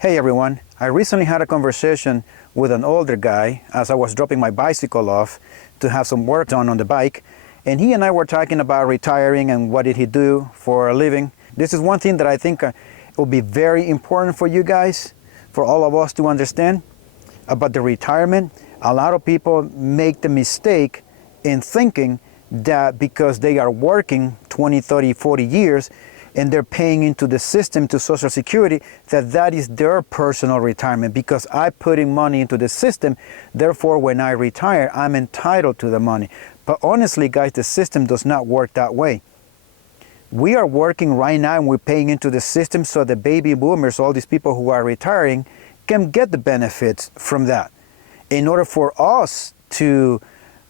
Hey everyone, I recently had a conversation with an older guy as I was dropping my bicycle off to have some work done on the bike, and he and I were talking about retiring and what did he do for a living. This is one thing that I think will be very important for you guys, for all of us to understand about the retirement. A lot of people make the mistake in thinking that because they are working 20, 30, 40 years, and they're paying into the system to Social Security, that is their personal retirement. Because I'm putting money into the system, therefore when I retire, I'm entitled to the money. But honestly, guys, the system does not work that way. We are working right now and we're paying into the system so the baby boomers, all these people who are retiring, can get the benefits from that. In order for us to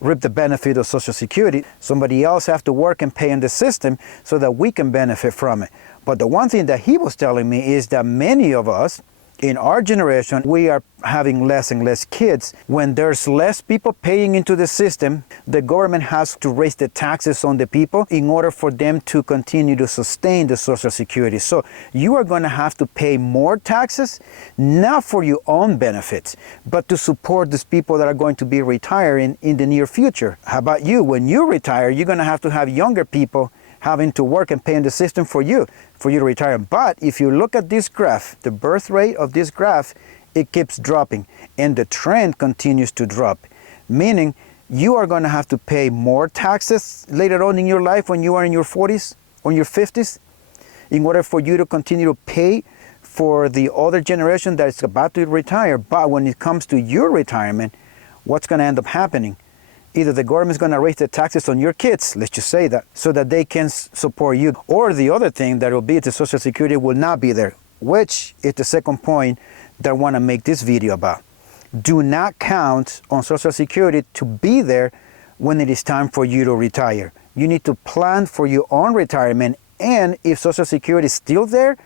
reap the benefit of Social Security, somebody else have to work and pay in the system so that we can benefit from it. But the one thing that he was telling me is that many of us in our generation, we are having less and less kids. When there's less people paying into the system, the government has to raise the taxes on the people in order for them to continue to sustain the Social Security. So you are going to have to pay more taxes, not for your own benefits, but to support these people that are going to be retiring in the near future. How about you? When you retire, you're going to have younger people having to work and pay in the system for you to retire. But if you look at this graph, the birth rate of this graph, it keeps dropping and the trend continues to drop, meaning you are going to have to pay more taxes later on in your life when you are in your 40s or your 50s in order for you to continue to pay for the other generation that is about to retire. But when it comes to your retirement, what's going to end up happening? Either the government is going to raise the taxes on your kids, let's just say that, so that they can support you. Or the other thing that will be the Social Security will not be there, which is the second point that I want to make this video about. Do not count on Social Security to be there when it is time for you to retire. You need to plan for your own retirement, and if Social Security is still there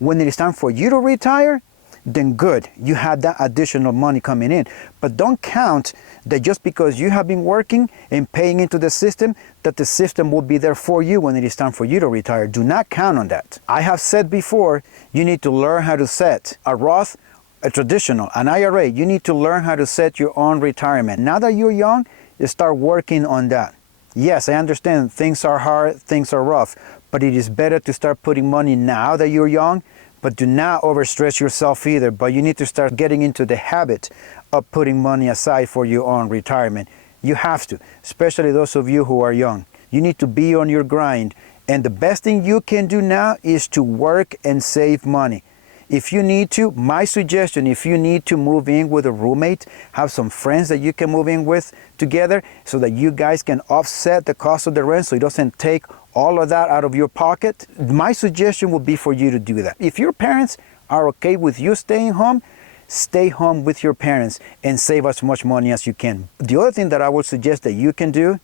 when it is time for you to retire, then good, you have that additional money coming in. But don't count that just because you have been working and paying into the system, that the system will be there for you when it is time for you to retire. Do not count on that. I have said before, you need to learn how to set a Roth, a traditional, an IRA. You need to learn how to set your own retirement. Now that you're young, you start working on that. Yes, I understand things are hard, things are rough, but it is better to start putting money now that you're young. But do not overstress yourself either. But you need to start getting into the habit of putting money aside for your own retirement. You have to, especially those of you who are young. You need to be on your grind. And the best thing you can do now is to work and save money. If you need to, my suggestion, if you need to move in with a roommate, have some friends that you can move in with together so that you guys can offset the cost of the rent so it doesn't take all of that out of your pocket. My suggestion would be for you to do that. If your parents are okay with you staying home, stay home with your parents and save as much money as you can. The other thing that I would suggest that you can do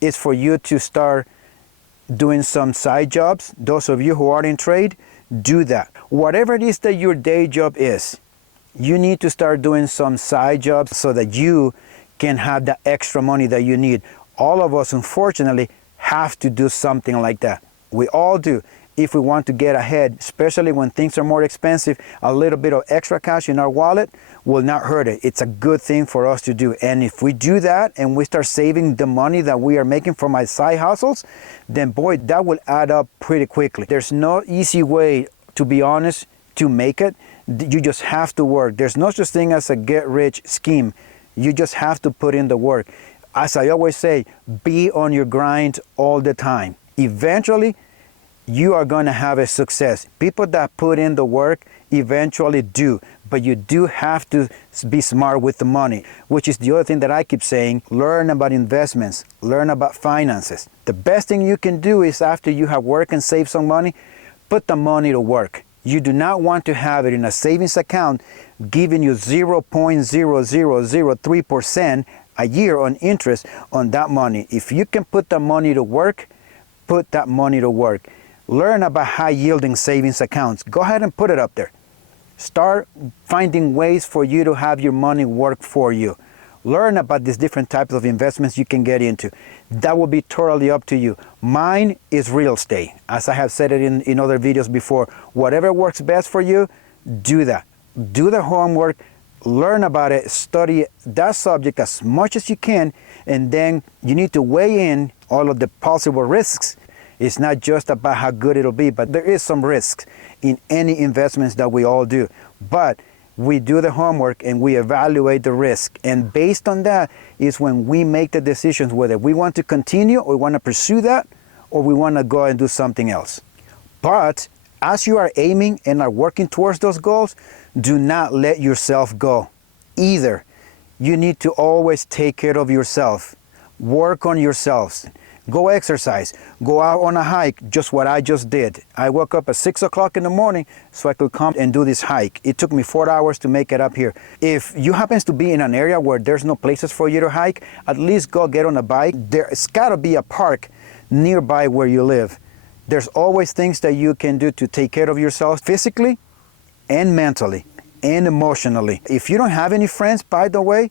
is for you to start doing some side jobs. Those of you who are in trade, do that. Whatever it is that your day job is, you need to start doing some side jobs so that you can have the extra money that you need. All of us, unfortunately, have to do something like that. We all do. If we want to get ahead, especially when things are more expensive, a little bit of extra cash in our wallet will not hurt it. It's a good thing for us to do. And if we do that and we start saving the money that we are making from our side hustles, then boy, that will add up pretty quickly. There's no easy way, to be honest, to make it. You just have to work. There's no such thing as a get-rich scheme. You just have to put in the work. As I always say, be on your grind all the time. Eventually, you are going to have a success. People that put in the work eventually do, but you do have to be smart with the money, which is the other thing that I keep saying. Learn about investments, learn about finances. The best thing you can do is after you have worked and saved some money, put the money to work. You do not want to have it in a savings account giving you 0.0003% a year on interest on that money. If you can put the money to work, put that money to work. Learn about high yielding savings accounts. Go ahead and put it up there. Start finding ways for you to have your money work for you. Learn about these different types of investments you can get into. That will be totally up to you. Mine is real estate. As I have said it in other videos before, whatever works best for you, do that. do the homework, learn about it, study that subject as much as you can, and then you need to weigh in all of the possible risks. It's not just about how good it'll be, but there is some risk in any investments that we all do. But we do the homework and we evaluate the risk. And based on that is when we make the decisions whether we want to continue or we want to pursue that or we want to go and do something else. But as you are aiming and are working towards those goals, do not let yourself go either. You need to always take care of yourself. Work on yourselves. Go exercise. Go out on a hike, just what I just did. I woke up at 6 o'clock in the morning so I could come and do this hike. It took me 4 hours to make it up here. If you happen to be in an area where there's no places for you to hike, at least go get on a bike. There's got to be a park nearby where you live. There's always things that you can do to take care of yourself physically and mentally and emotionally. If you don't have any friends, by the way,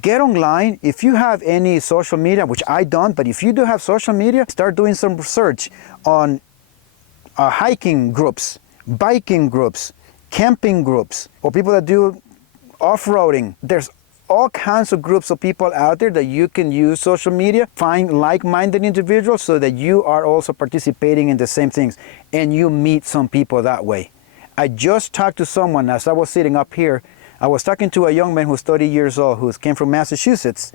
get online. If you have any social media, which I don't, but if you do have social media, start doing some research on hiking groups, biking groups, camping groups, or people that do off-roading. There's all kinds of groups of people out there that you can use social media, find like-minded individuals so that you are also participating in the same things and you meet some people that way. I just talked to someone as I was sitting up here. I was talking to a young man who's 30 years old who came from Massachusetts,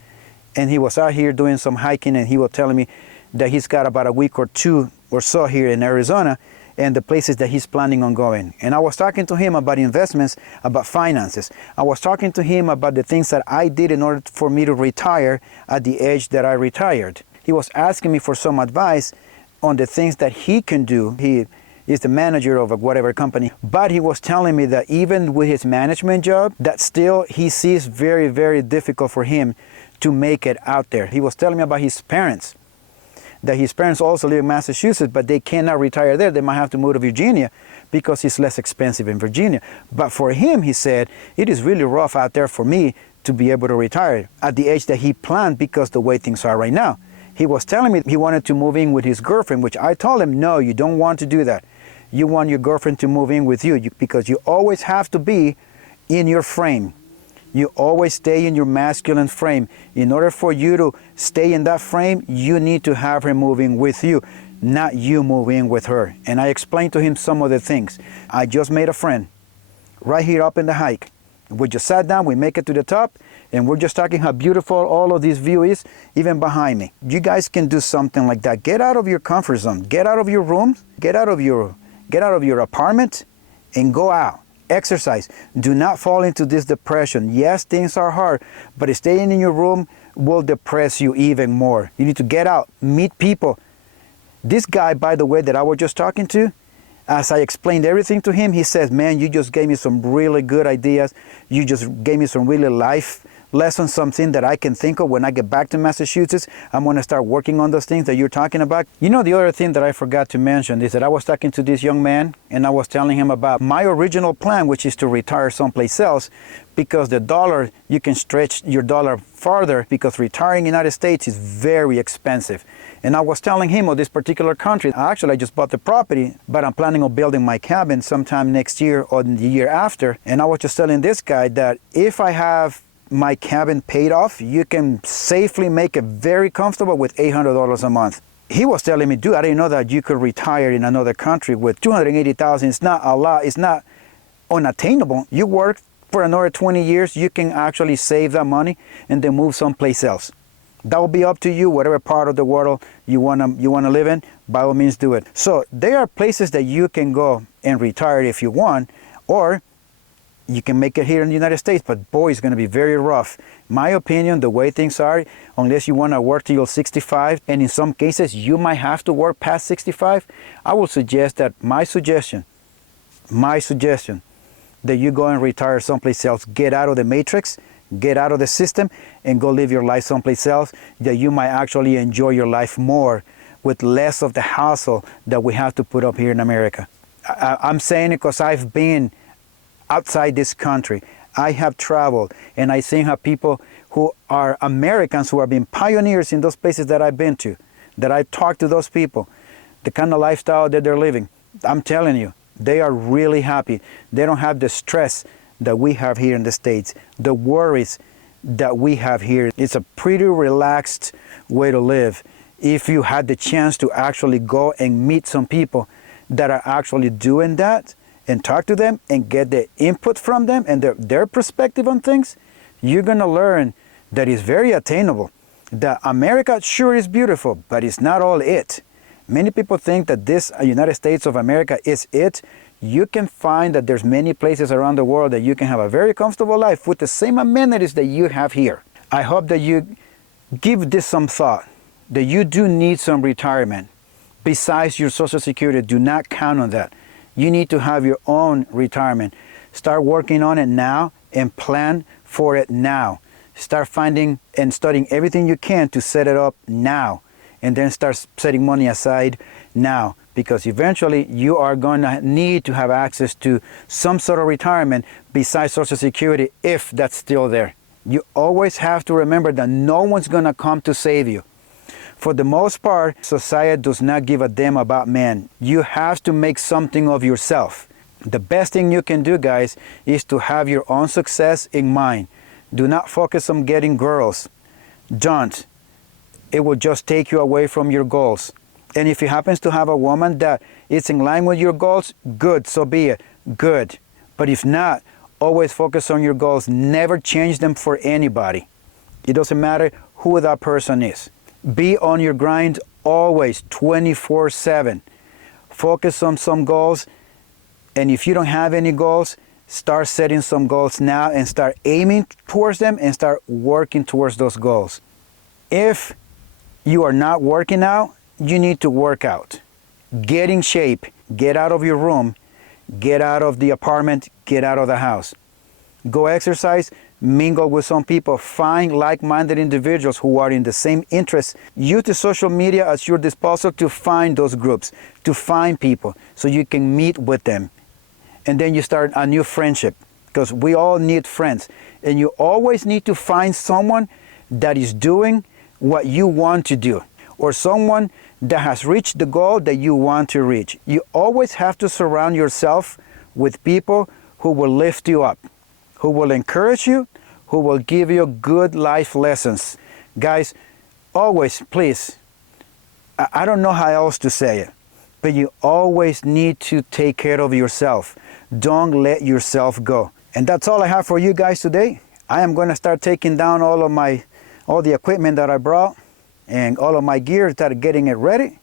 and he was out here doing some hiking, and he was telling me that he's got about a week or two or so here in Arizona and the places that he's planning on going. And I was talking to him about investments, about finances. I was talking to him about the things that I did in order for me to retire at the age that I retired. He was asking me for some advice on the things that he can do. He is the manager of whatever company, but he was telling me that even with his management job, that still he sees very, very difficult for him to make it out there. He was telling me about his parents, that his parents also live in Massachusetts, but they cannot retire there. They might have to move to Virginia because it's less expensive in Virginia. But for him, he said, it is really rough out there for me to be able to retire at the age that he planned because the way things are right now. He was telling me he wanted to move in with his girlfriend, which I told him, no, you don't want to do that. You want your girlfriend to move in with you because you always have to be in your frame. You always stay in your masculine frame. In order for you to stay in that frame, you need to have her moving with you, not you moving with her. And I explained to him some of the things. I just made a friend right here up in the hike. We just sat down, we make it to the top, and we're just talking how beautiful all of this view is, even behind me. You guys can do something like that. Get out of your comfort zone. Get out of your room. Get out of your apartment and go out. Exercise. Do not fall into this depression. Yes, things are hard, but staying in your room will depress you even more. You need to get out, meet people. This guy, by the way, that I was just talking to, as I explained everything to him, he says, man, you just gave me some really good ideas. You just gave me some really life lessons, something that I can think of when I get back to Massachusetts. I'm going to start working on those things that you're talking about. You know, the other thing that I forgot to mention is that I was talking to this young man and I was telling him about my original plan, which is to retire someplace else, because the dollar, you can stretch your dollar farther because retiring in the United States is very expensive. And I was telling him of this particular country. Actually, I just bought the property, but I'm planning on building my cabin sometime next year or the year after. And I was just telling this guy that if I have my cabin paid off, you can safely make it very comfortable with $800 a month. He was telling me, dude, I didn't know that you could retire in another country with $280,000. It's not a lot. It's not unattainable. You work for another 20 years, you can actually save that money and then move someplace else. That will be up to you, whatever part of the world you wanna live in, by all means do it. So there are places that you can go and retire if you want, or you can make it here in the United States, but boy, it's going to be very rough. My opinion, the way things are, unless you want to work till you're 65, and in some cases you might have to work past 65, I will suggest that my suggestion, that you go and retire someplace else, get out of the matrix, get out of the system, and go live your life someplace else, that you might actually enjoy your life more with less of the hassle that we have to put up here in America. I'm saying it because I've been outside this country. I have traveled and I seen how people who are Americans who have been pioneers in those places that I've been to, that I talked to those people, the kind of lifestyle that they're living. I'm telling you, They are really happy. They don't have the stress that we have here in the States, the worries that we have here. It's a pretty relaxed way to live. If you had the chance to actually go and meet some people that are actually doing that and talk to them and get the input from them and their perspective on things, you're going to learn that it's very attainable. That America sure is beautiful, but it's not all it. Many people think that this United States of America is it. You can find that there's many places around the world that you can have a very comfortable life with the same amenities that you have here. I hope that you give this some thought, that you do need some retirement. Besides your Social Security, do not count on that. You need to have your own retirement. Start working on it now and plan for it now. Start finding and studying everything you can to set it up now. And then start setting money aside now, because eventually you are going to need to have access to some sort of retirement besides Social Security, if that's still there. You always have to remember that no one's going to come to save you. For the most part, society does not give a damn about men. You have to make something of yourself. The best thing you can do, guys, is to have your own success in mind. Do not focus on getting girls. Don't. It will just take you away from your goals. And if it happens to have a woman that is in line with your goals, good, so be it, good. But if not, always focus on your goals. Never change them for anybody. It doesn't matter who that person is. Be on your grind always, 24/7. Focus on some goals, and if you don't have any goals, start setting some goals now and start aiming towards them and start working towards those goals. If you are not working out, you need to work out. Get in shape. Get out of your room. Get out of the apartment. Get out of the house. Go exercise. Mingle with some people. Find like-minded individuals who are in the same interests. Use the social media at your disposal to find those groups, to find people so you can meet with them. And then you start a new friendship, because we all need friends. And you always need to find someone that is doing what you want to do, or someone that has reached the goal that you want to reach. You always have to surround yourself with people who will lift you up, who will encourage you, who will give you good life lessons. Guys, always, please, I don't know how else to say it, but you always need to take care of yourself. Don't let yourself go. And that's all I have for you guys today. I am going to start taking down all the equipment that I brought and all of my gear, start getting it ready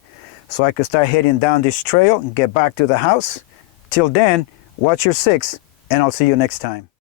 so I could start heading down this trail and get back to the house. Till then, watch your six, and I'll see you next time.